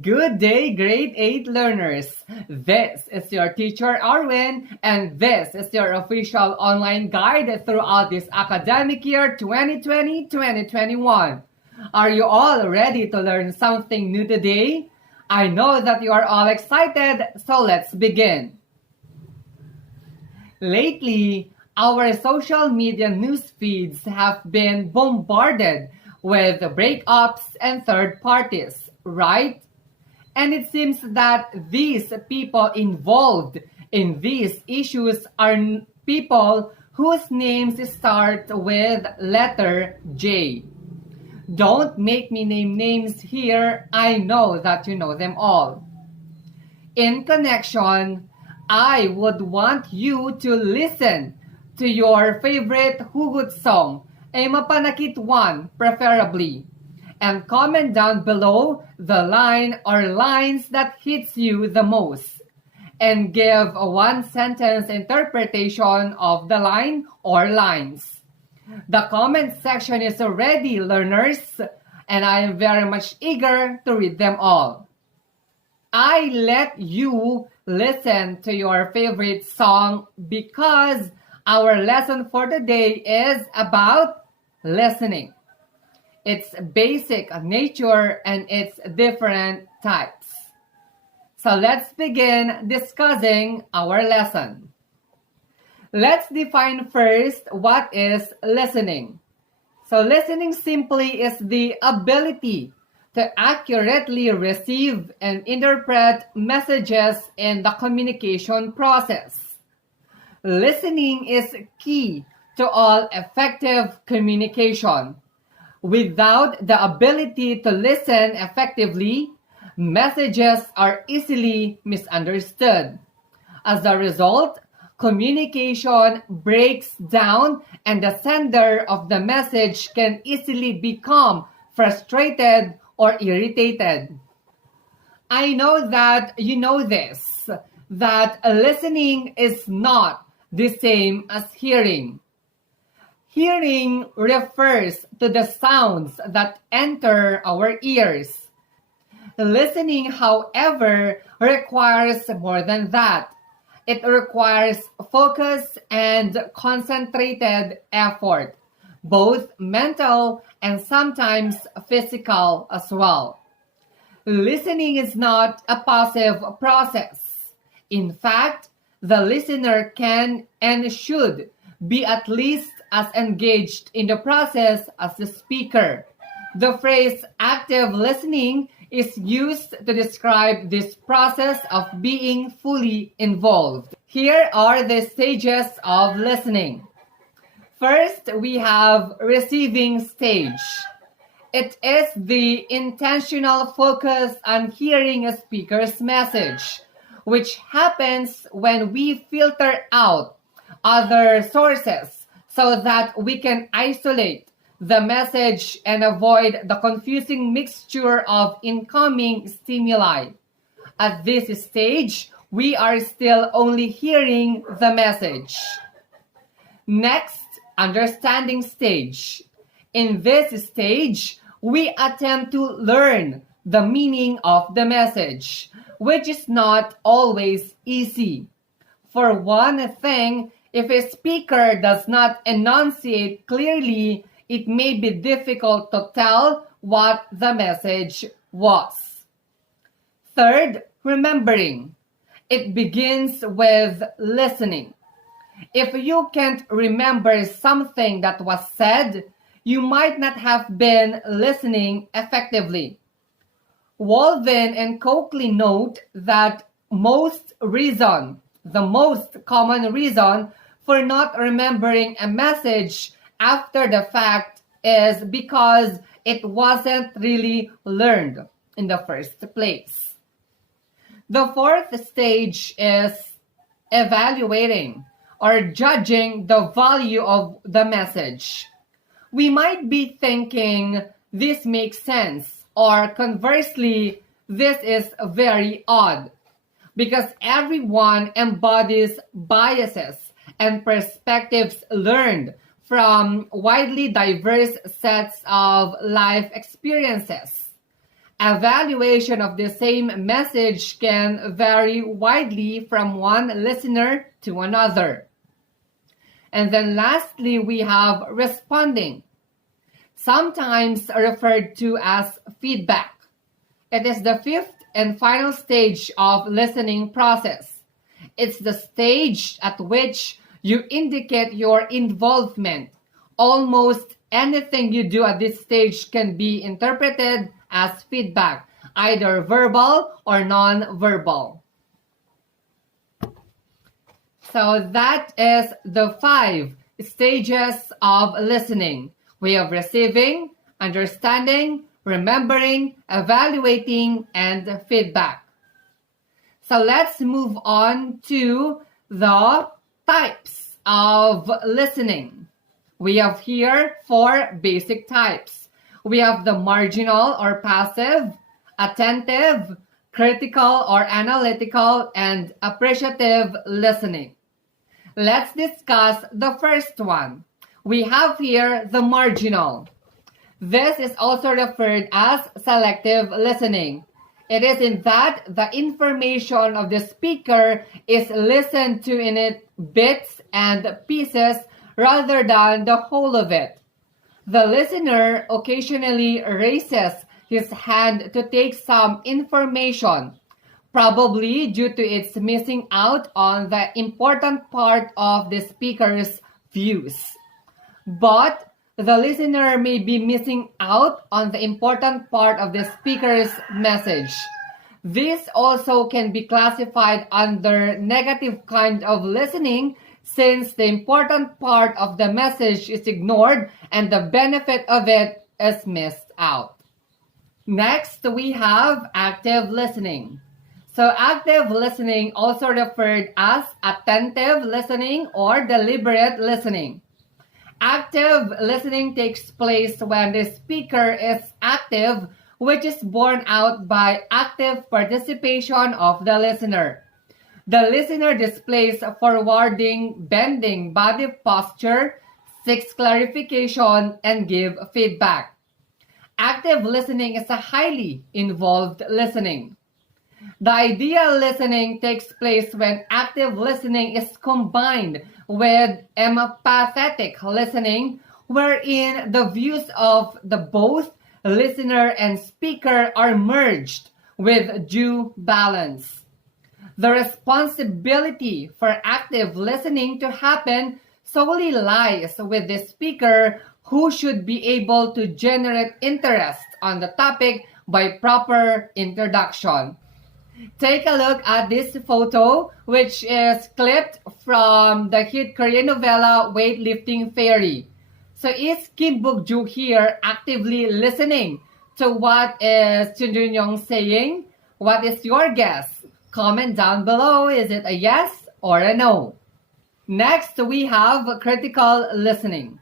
Good day, grade 8 learners. This is your teacher Arwin, and this is your official online guide throughout this academic year 2020-2021. Are you all ready to learn something new today? I know that you are all excited, so let's begin. Lately, our social media news feeds have been bombarded with breakups and third parties, right? And it seems that these people involved in these issues are people whose names start with letter J. Don't make me name names here. I know that you know them all. In connection, I would want you to listen to your favorite hugot song, a mapanakit one preferably, and comment down below the line or lines that hits you the most, and give a one-sentence interpretation of the line or lines. The comment section is ready, learners, and I am very much eager to read them all. I let you listen to your favorite song because our lesson for today is about listening. Its basic nature and its different types. So let's begin discussing our lesson. Let's define first what is listening. So listening simply is the ability to accurately receive and interpret messages in the communication process. Listening is key to all effective communication. Without the ability to listen effectively, messages are easily misunderstood. As a result, communication breaks down and the sender of the message can easily become frustrated or irritated. I know that you know this, that listening is not the same as hearing. Hearing refers to the sounds that enter our ears. Listening, however, requires more than that. It requires focus and concentrated effort, both mental and sometimes physical as well. Listening is not a passive process. In fact, the listener can and should be at least as engaged in the process as the speaker. The phrase active listening is used to describe this process of being fully involved. Here are the stages of listening. First, we have receiving stage. It is the intentional focus on hearing a speaker's message, which happens when we filter out other sources so that we can isolate the message and avoid the confusing mixture of incoming stimuli. At this stage, we are still only hearing the message. Next, understanding stage. In this stage, we attempt to learn the meaning of the message, which is not always easy. For one thing, if a speaker does not enunciate clearly, it may be difficult to tell what the message was. Third, remembering. It begins with listening. If you can't remember something that was said, you might not have been listening effectively. Walden and Coakley note that the most common reason for not remembering a message after the fact is because it wasn't really learned in the first place. The fourth stage is evaluating or judging the value of the message. We might be thinking this makes sense, or conversely, this is very odd, because everyone embodies biases and perspectives learned from widely diverse sets of life experiences. Evaluation of the same message can vary widely from one listener to another. And then lastly, we have responding, sometimes referred to as feedback. It is the fifth and final stage of listening process. It's the stage at which you indicate your involvement. Almost anything you do at this stage can be interpreted as feedback, either verbal or non-verbal. So that is the 5 stages of listening. We have receiving, understanding, remembering, evaluating, and feedback. So let's move on to the types of listening. We have here 4 basic types. We have the marginal or passive, attentive, critical or analytical, and appreciative listening. Let's discuss the first one. We have here the marginal. This is also referred as selective listening. It is in that the information of the speaker is listened to in its bits and pieces rather than the whole of it. The listener occasionally raises his hand to take some information, probably due to its missing out on the important part of the speaker's views. But the listener may be missing out on the important part of the speaker's message. This also can be classified under negative kind of listening, since the important part of the message is ignored and the benefit of it is missed out. Next, we have active listening. So active listening, also referred as attentive listening or deliberate listening. Active listening takes place when the speaker is active, which is borne out by active participation of the listener. The listener displays forwarding, bending body posture, seeks clarification, and give feedback. Active listening is a highly involved listening. The ideal listening takes place when active listening is combined with empathetic listening, wherein the views of the both listener and speaker are merged with due balance. The responsibility for active listening to happen solely lies with the speaker, who should be able to generate interest on the topic by proper introduction. Take a look at this photo, which is clipped from the hit Korean novella Weightlifting Fairy. So is Kim Bok-joo here actively listening to what is Chun Jun-young saying? What is your guess? Comment down below. Is it a yes or a no? Next, we have critical listening.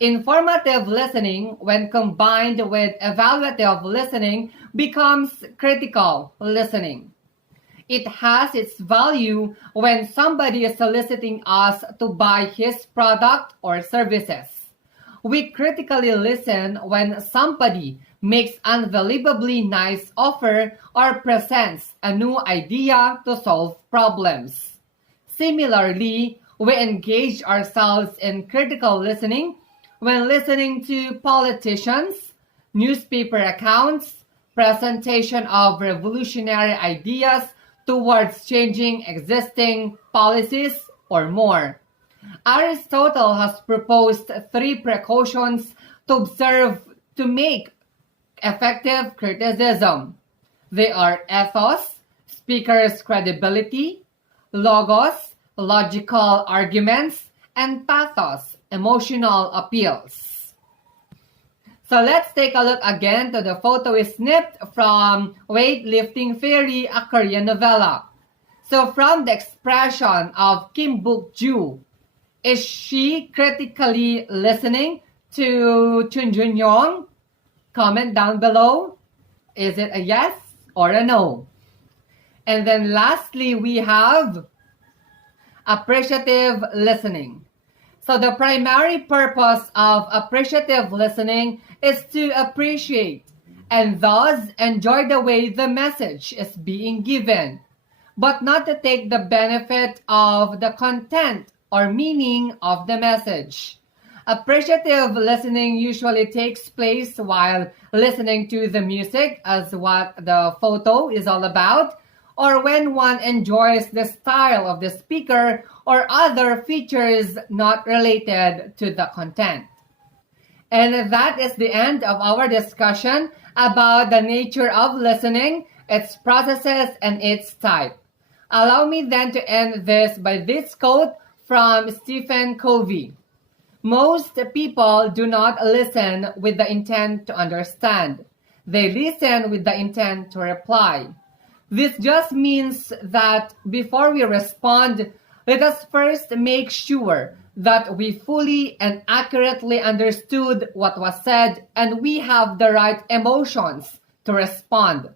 Informative listening, when combined with evaluative listening, becomes critical listening. It has its value when somebody is soliciting us to buy his product or services. We critically listen when somebody makes unbelievably nice offer or presents a new idea to solve problems. Similarly, we engage ourselves in critical listening when listening to politicians, newspaper accounts, presentation of revolutionary ideas towards changing existing policies, or more. Aristotle has proposed 3 precautions to observe to make effective criticism. They are ethos, speaker's credibility; logos, logical arguments; and pathos, emotional appeals. So let's take a look again to the photo is snipped from Weightlifting Fairy, a Korean novella. So from the expression of Kim Bok-joo, is she critically listening to Chun Jun-young? Comment down below. Is it a yes or a no? And then lastly, we have appreciative listening. So the primary purpose of appreciative listening is to appreciate, and thus enjoy the way the message is being given, but not to take the benefit of the content or meaning of the message. Appreciative listening usually takes place while listening to the music, as what the photo is all about, or when one enjoys the style of the speaker or other features not related to the content. And that is the end of our discussion about the nature of listening, its processes, and its type. Allow me then to end this by this quote from Stephen Covey. Most people do not listen with the intent to understand. They listen with the intent to reply. This just means that before we respond, let us first make sure that we fully and accurately understood what was said and we have the right emotions to respond.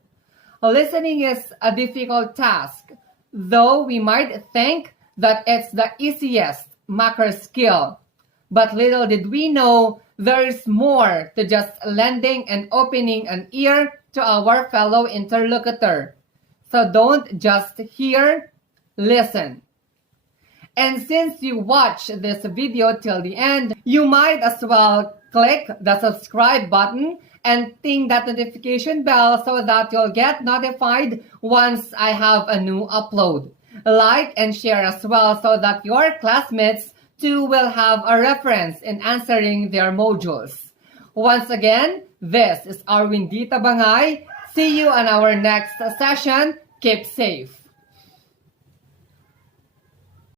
Listening is a difficult task, though we might think that it's the easiest macro skill. But little did we know there is more to just lending and opening an ear to our fellow interlocutor. So don't just hear, listen. And since you watch this video till the end, you might as well click the subscribe button and ding that notification bell so that you'll get notified once I have a new upload. Like and share as well so that your classmates too will have a reference in answering their modules. Once again, this is Arwin Dita Bangay. See you on our next session. Keep safe.